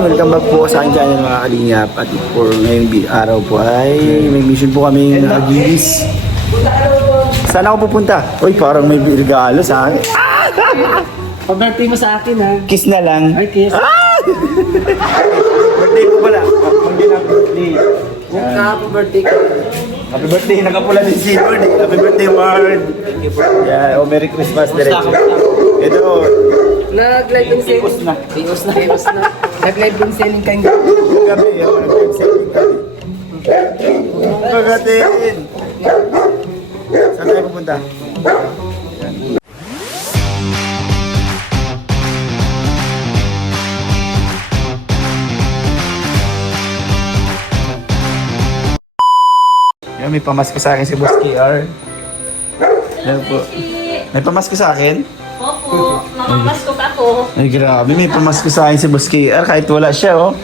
Welcome back po sa aking channel mga kalingap. At for ngayong araw po ay may mission po kami nagilis. Saan ako pupunta? Uy, parang may regalo sa akin. Pag-birthday mo sa akin ha. Kiss na lang. Ay, kiss. Birthday ko pala. Happy birthday. Happy birthday ko. Happy birthday. Nakapula din si Ward. Happy birthday, Ward. Yeah, oh, Merry Christmas diretso. Ito. Nag-live din siya. Ios na. Nag-live din siya ng kanya. Gabi. Pagatin. Saan tayo pupunta? Yan, may pamasko sa akin si Boss KR. Yan po. May pamasko sa akin? Opo, mamamaskog ako. Ay, grabe. May pamasko sa akin si Boss KR kahit wala siya, oh.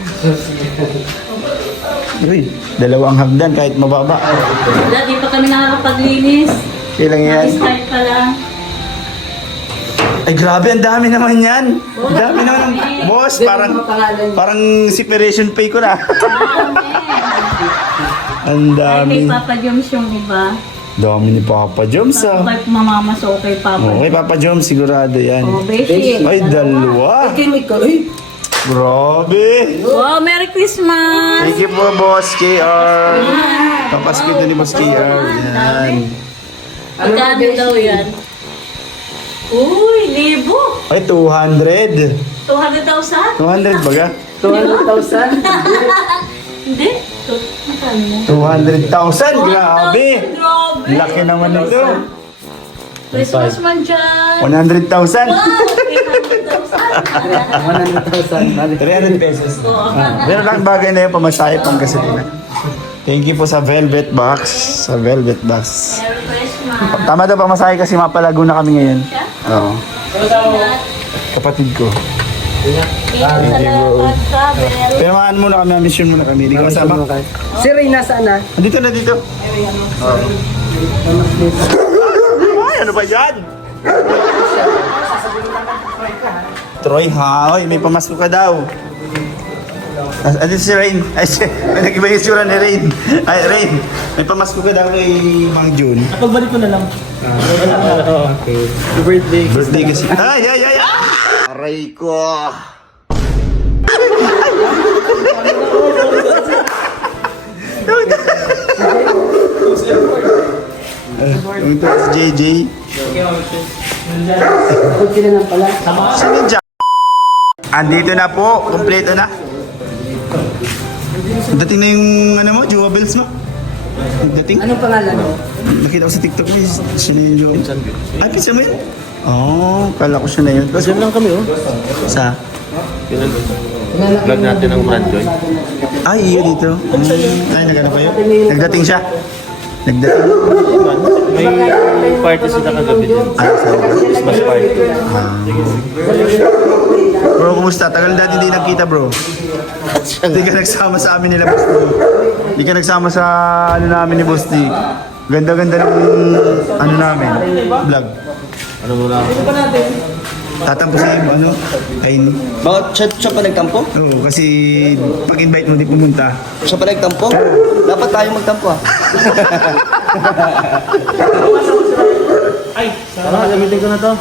Uy, dalawang hagdan kahit mababa. Wala, di pa kami nakakapaglinis. Kailang yan. Start pa lang. Ay, grabe. Ang dami naman yan. Ang dami naman. Boss, parang separation pay ko na. Ang Ay, dami. kay Papa Joms yung iba. Dami ni Papa Joms, ah. Kay mamamaso kay Papa. Okay, Papa Joms, sigurado yan. Oh, Beshi. Ay, dalawa. Kinig ko. Uy! Grabe. Wow, Merry Christmas! Thank you po, Boss KR. Papasko ito ni Boss KR. Yan. Magkano daw yan? Uy, libo! Ay, 200. 200,000? 200 baga? 200,000? Hindi. Magkano? 200,000. Grabe. Grabe! Laki naman nito. Christmas man dyan! 100,000. Wow! 100,000. 300 pesos. Pero lang bagay na yung pamasahe pang gasolina. Thank you po sa Velvet Box. Sa Velvet Box. Merry Christmas! Tama daw pamasahe kasi mapalago na kami ngayon. Oo. Kapatid ko. Salamat, Kabel! Pero maan muna kami, mission muna kami. Hindi ko kasama. Si Reyna saan na? Dito na dito. Ay, ano ba yan? Troy, ha? Oy, may pamasko ka daw. Andito si Rain. Ay, may nag-iba yung sura ni Rain. Ay, Rain, may pamasko ka daw kay Mang June. Pagbalik ko na lang. Okay. Birthday. Birthday kasi. Ay! Aray ko! Ito si JJ. Huwag sila lang pala. Sino dyan? Andito na po. Kompleto na. Dating na yung ano mo, jewels mo. Dating? Anong pangalan mo? Nakita ko sa TikTok mo, sino yung jowa? Ay, pizza mo yun? Oo, kala ko siya na yun. Diyan lang kami, oh. Sa? Vlog natin ang Brandjoy. Ay, iyo dito. Ay, nagano kayo? Nagdating siya? Nagdating? May party sila kagabi din. Ay, sabi. Christmas party. Bro, kumusta? Tagal natin hindi nagkita, bro. Hindi ka nagsama sa amin nila, Boss D. Hindi ka nagsama sa ano namin ni Boss D. Ganda-ganda ng ano namin, vlog. Ano mo lang? Tatampo si ano, Kain. Bakit siya pa nagtampo? Oo, kasi pag-invite mo di pumunta. Siya pa nagtampo? Dapat tayo magtampo ah. Tara, gamitin ko na to.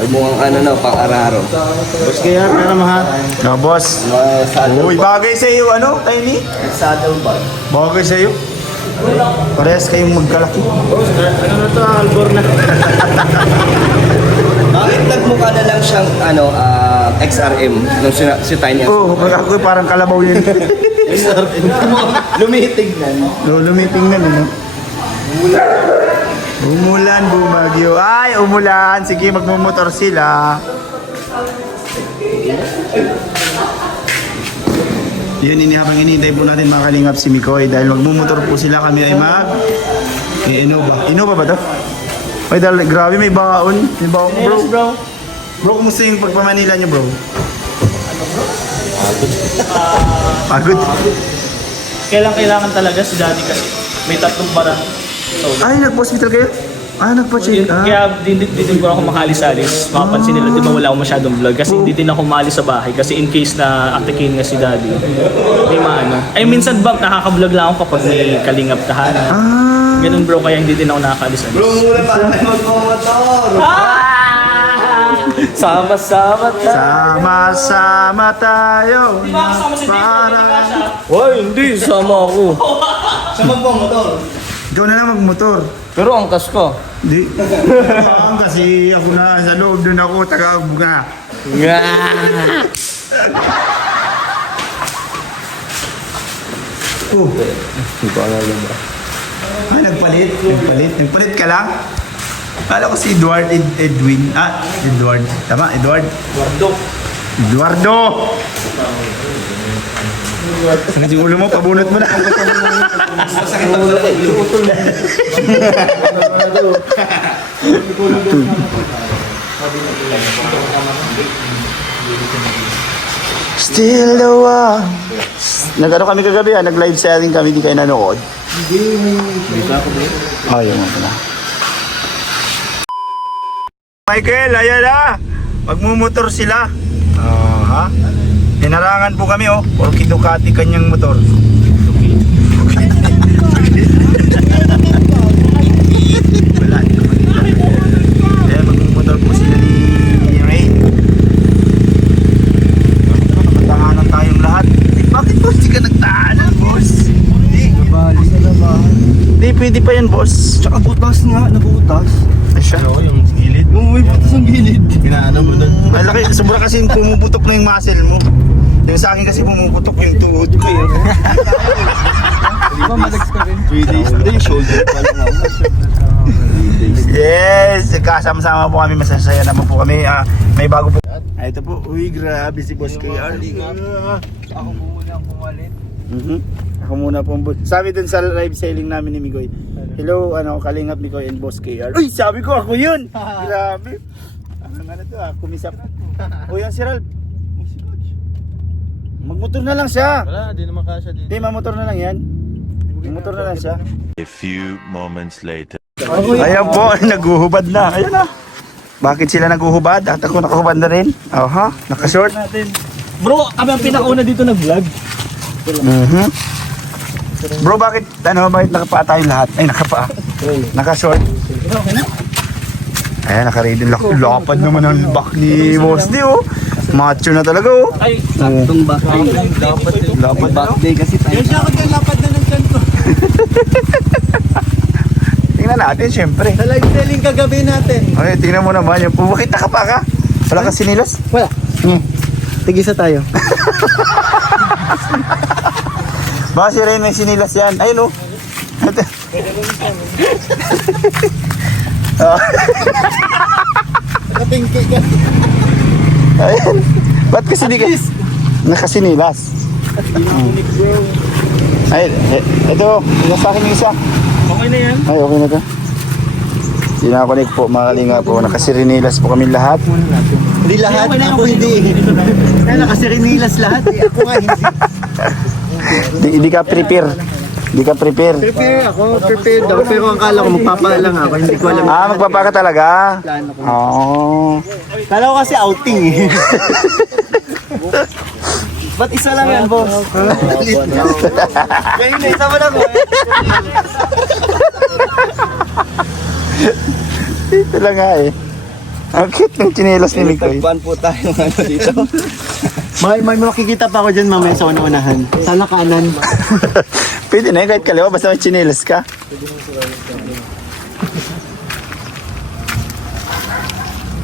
Ay mukhang ano na, pang-araro. Boss kaya, pera mahal. No, boss. Saddle Uy, bagay sa iyo, ano, Tiny? bag. Bagay sa iyo. Parehas kayong magkalaki. Ano na to, Albor na. Bakit nagmukha na lang siyang ano, XRM nung si Tiny? Oo, ako parang kalabaw yun. Lumitig na. Lumiting na, no? Umulan, bumagyo. Ay, umulan. Sige, magmumotor sila. Yun, habang inihintay po natin mga kalingap si Mikoy. Dahil magmumotor po sila, kami ay Innova. Innova ba to? Ay, dahil grabe, may baon. May baon, bro. Bro, kumusta yung pagpamanila niyo, bro? Pagod. Kailangan talaga si daddy kasi may tatlong bara. Ay, nag-hospital kayo? Ah, nagpa-check up. Kaya din ko ako makalis-alis. Makapansin nila, di ba wala akong masyadong vlog. Kasi hindi din ako maalis sa bahay. Kasi in case na atakin nga si daddy, hindi maano. Ay, minsan ba nakaka-vlog lang ako kapag may kalingap tahanan. Ah, Ganun bro, kaya hindi din ako nakakalis-alis. Muna pa tayo magmamotor. Sama-sama tayo. sama-sama tayo. Para... Hoy, hindi. Sama ako. Sa magmamotor. Ikaw na lang magmotor. Pero angkas ko. Di. Kasi ako na sa loob doon ako, taga-buga. Oh. Hindi ko alam ba. Ah, nagpalit ka lang? Kala ko si Edwin. Ah, Edward. Tama, Edward. Eduardo! Sakit yung ulo mo, pabunot mo na. Sakit ang ulo ko. Still the one. Nag-ano kami kagabi nag-live selling kami, di kayo nanood. Ayaw mo pala. Michael, ayan na! Magmumotor sila. Ha? Hinarangan po kami Porky Ducati kanyang motor. Wala. Ayan, magmumotor po sila ni Ray. Nagtahanan tayong lahat. Bakit boss? Di ka nagtahanan, boss? Hindi, pwede pa yan, boss. Tsaka butas nga, nabutas. Ay siya. Yung gilid. May butas ang gilid. Pinaano mo doon. Ay, laki. Sobra kasi pumuputok na yung muscle mo. Yung sa akin kasi pumuputok yung tuhod ko. Di ba malags ka rin? 3 days. Hindi, shoulder pa lang ako. Yes! Kasama-sama po kami. Masasaya naman po kami. May bago po. Ito po. Uy, grabe si Boss KR. Ako muna ang pumalit. Ako muna po. Sabi dun sa live selling namin ni Migoy. Hello, Kalingap Migoy and Boss KR. Uy, sabi ko ako yun! Grabe. Ano to kumisap. O yan si Ralph. Magmotor na lang siya. Wala, di naman kasya dito. Hindi, mamotor na lang yan. Mamotor na lang siya. A few moments later. Ayan po, naguhubad na. Ayan na. Bakit sila naguhubad? At ako nakahubad na rin. Aha, nakashort. Bro, kami ang pinakauna dito nag-vlog. Bro, bakit nakapaa tayo lahat? Ay, nakapaa. Nakashort. Ayan, nakaready. Lapad naman ang back ni Boss D, Macho na talaga, Ay, Saktong ba? Lapad day kasi tayo. Tingnan natin, syempre. Sa live selling kagabi natin. Okay, tingnan mo naman yung bakit nakapa ka? Wala kang sinilas? Wala. Tigisa tayo. Baka si Ray may sinilas yan. Ayun, Nakapingki ka. Ayun. Ba't kasi di ka nakasinilas? Ay, ito. Yung sa akin yung isa. okay na yan. Ay, okay na to. Sinakonik po, mga kalinga po. Nakasirinilas po kami lahat. Hindi lahat. Ako hindi. Kaya nakasirinilas lahat. Ako nga hindi. Hindi ka prepare. Hindi ka prepare. Prepare ako. Prepare daw. Pero ang kala ko magpapaalang ako. Hindi ko alam. Magpapa ka talaga? Plano ko. Oo. Kala ko kasi outing eh. Ba't isa lang yan, boss? Ngayon na, isa mo lang eh. Ito lang nga eh. Ang cute ng chinelas ni Mikoy. Tagpuan po tayo dito. May makikita pa ako dyan mamaya sa unahan. Sana kanan. Pwede na kahit kaliwa basta may chinelas ka.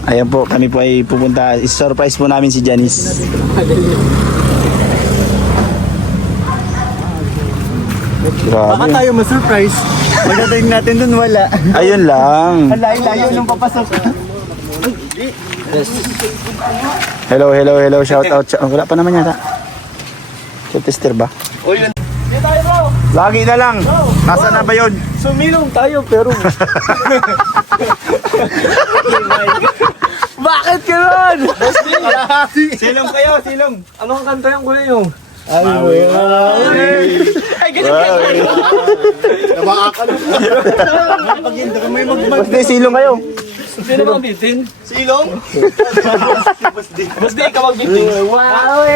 Ayan po, kami po ay pupunta. Surprise po namin si Janice. Baka Grabe. tayo ma-surprise. Pagdating natin dun, wala. Ayun lang. Ang layo-layo nung papasok. Hello, hello, hello. Shout out. Wala pa naman yata. So, tester ba? Lagi na lang. Nasaan na ba yun? Sumilong tayo pero... Bakit ganun? Silong kayo, silong. Anong kanta yung kuya yung? Ay, ganyan. Basta silong kayo. Sino ba ang bitin? Silong? Boss D, ikaw ang bitin. Wow,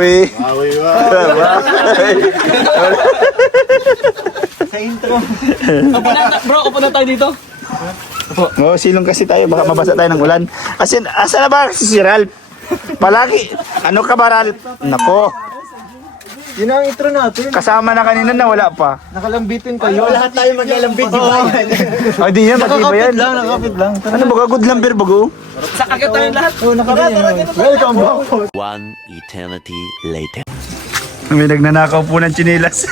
eh. Sa intro. Bro, upo na tayo dito. Oo, silong kasi tayo. Baka mabasa tayo ng ulan. Kasi, asa na ba si Ralph? Palagi. Ano ka ba, Ralph? Nako. Yun ang intro natin. Kasama na kanina na wala pa. Nakalambitin kayo. Lahat tayo mag-alambit yung bayan. Ay, di yan. Matibay yan. Nakakapit lang. Ano ba? Good lumber bago? Sa kakit tayo lahat. Oo, nakakapit. Welcome back. One eternity later. May nagnanakaw po ng tsinelas.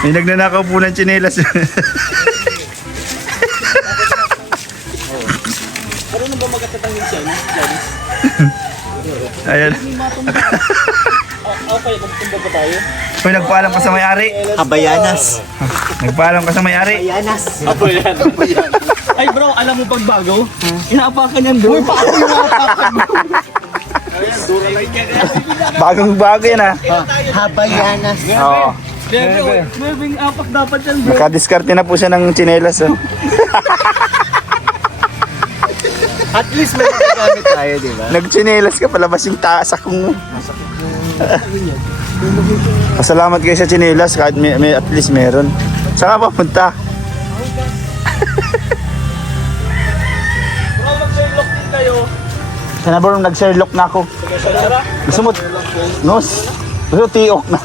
May nagnanakaw po ng tsinelas. Ayan. Okay, magtumba pa tayo. Uy, nagpaalam ka sa may-ari. Habayanas. Nagpaalam ka sa may-ari. Habayanas. Apo yan. Ay bro, alam mo pag bago? Inaapakan yan bro. Bagong bago yan ah. Habayanas. Oo. Moving apak dapat yan bro. Nakadiskarte na po siya ng tsinelas. Oh. At least may magagamit tayo, di ba? Nagtsinelas ka, palabas yung tasak mo. Pasalamat kayo sa tsinelas kahit may at least meron. Saan ka papunta? Bro, mag-sherlock din kayo. Sana bro, nag-sherlock na ako. Gusto mo? Nos? Gusto mo tiok na?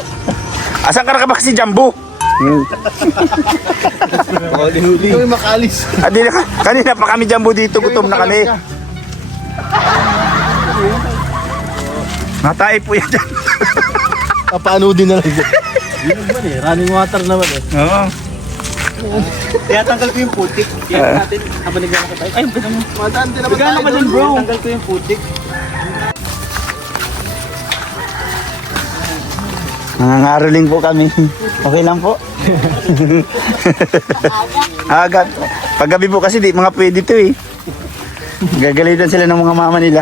Asan ka na ka ba kasi Jumbo? Hindi kami makalis. Kanina pa kami Jumbo dito, gutom na kami. Natay po yan dyan. Paano din na lang. Yun naman eh. Running water naman eh. Oo. Kaya tanggal ko yung putik. Kaya natin, habang naglalakad tayo. Ay, bigyan mo. Madaan din naman Bigyan tayo naman doon. din, bro. Tanggal ko yung putik. Nangangaroling po kami. Okay lang po. Agad. Paggabi po kasi di mga pwede to eh. Gagalitan sila ng mga mama nila.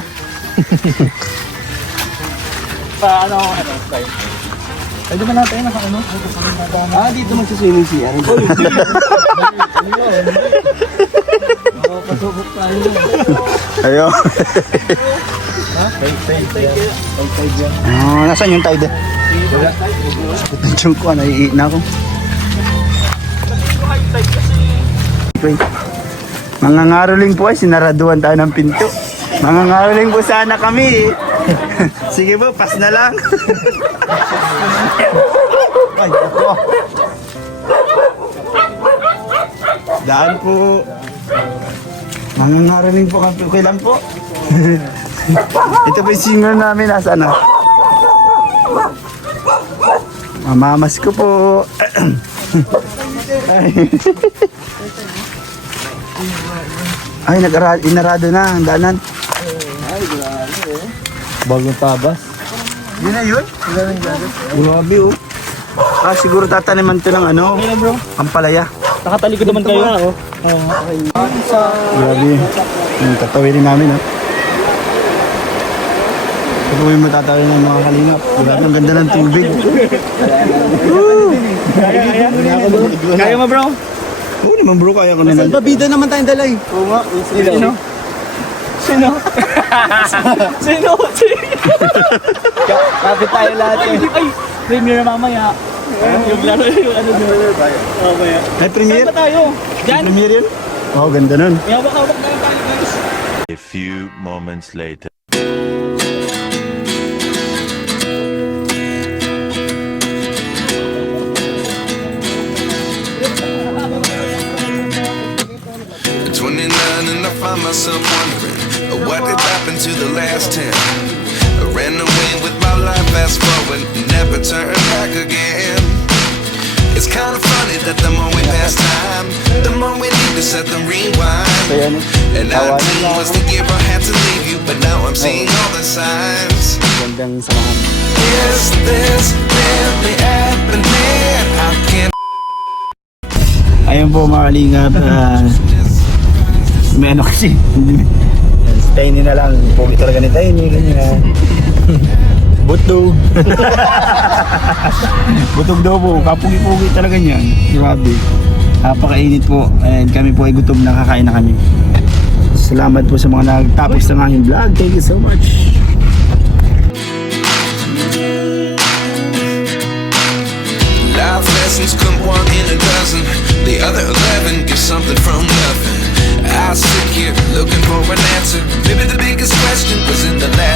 Sa ano, tayo. Ay, di ba natin naka ano? Dito magsiswimming siya. Ayo. Nasaan yung tide? Sakit ng tiyan ko, naiiit na ako. Mangangaroling po ay sinaraduan tayo ng pinto. Mangangaroling po sana kami. Sige po, pas na lang. Ay, ako. Daan po. Mangangaroling po kami. Okay lang po. Ito po yung singer namin. Nasaan na? Mamamas ko po. Ay, inarado na ang daanan. Bagong tabas. Yun na yun? Grabe oh. Siguro tataniman to ng ano, ampalaya. Nakatalikod naman kayo. Grabe. Yung tatawirin namin ha. Ito po yung matatawin ng mga kalingap. Grabe, ang ganda ng tubig. Kaya mo bro? Oo naman bro, kaya ko na lang. Babida naman tayong dalay. Oo nga. Sino? Sino? Sino? Kapit tayo lahat Ay, hindi ay. Premiere mamaya. Yung laro yung ano nyo. Mamaya. Ay, premiere? Saan ba tayo? Diyan? Premiere yun? Oo, ganda nun. May hawak-hawak na yung tayo guys. A few moments later. At 29 and I find myself wondering what did happen to the last 10. I ran away with my life, fast forward, never turn back again. It's kind of funny that the more we pass time, the more we need to set the rewind. And 19 was the year I had to leave you, but now I'm seeing all the signs. Gandang samahan. Is this really happening? I can't. Ayun po mga kalingap. May ano kasi. Tiny na lang. Pugi talaga ni Tiny. Ganyan. Butog. Butog daw po. Kapugi-pugi talaga niyan. Grabe. Napakainit po. And kami po ay gutom na, kakain na kami. Salamat po sa mga nagtapos ng aking vlog. Thank you so much. Life lessons come one in a dozen. The other 11 get something from nothing. I sit here looking for an answer. Maybe the biggest question was in the last